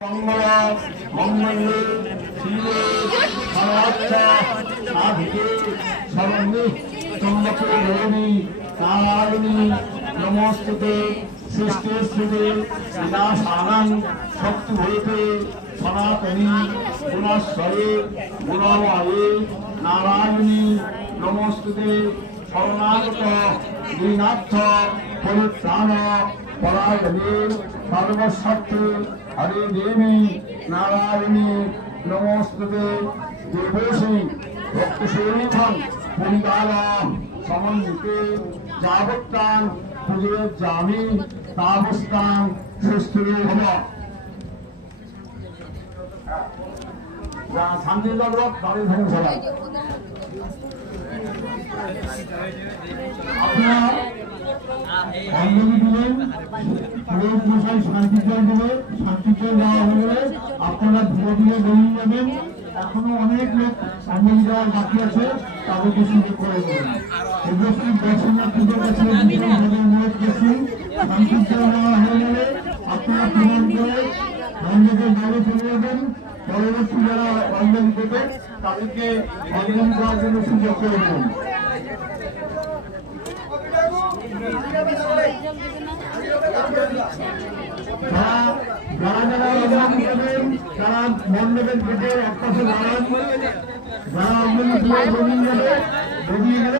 মঙ্গল মঙ্গলে শিবে সর্বাচ্ছা সাধিকে শরণ্যে ত্র্যম্বকে গৌরী নারায়ণী নমস্তুতে সৃষ্টিস্থিতে বিনাশানাং শক্তিভূতে সনাতনী গুণাশ্বরে গুণময়ে নারায়ণী নমস্তুতে শরণাগত দীনার্থ পরিত্রাণ পরায়ণে সর্বস্বার্থে হরে দেবী নারায়ণী নমস্তুতে দেবশ্রী ভক্তস্বরূপং পরিকারম সমন্বিতে যাবত্তাং পুজো জামি তাবস্তাং সুস্থিরে ভব শান্তি জগৎ বাড়ি ধর্মশালা আপনার অঞ্জলি দিলেন মশাই শান্তিচয় দিলে শান্তিচয় দেওয়া হলে আপনারা ধীরে ধীরে বেরিয়ে যাবেন। এখনো অনেক লোক অঞ্জলি দেওয়ার বাকি আছে, তাদেরকে সুযোগ করে দেবেন। অবশ্যই দর্শনার্থীদের কাছে অনুরোধ করছি, শান্তিচয় দেওয়া হয়ে গেলে আপনারা প্রমাণ করে মন্দিরের বাইরে চলে যাবেন। পরবর্তী যারা অঞ্জলি দেবে তাদেরকে অঞ্জলি দেওয়ার জন্য সুযোগ করে দেবেন। যারা মন্ডপের গেটের এক পাশে দাঁড়ান, যারা অঞ্জলি দিয়ে বেরিয়ে গেলে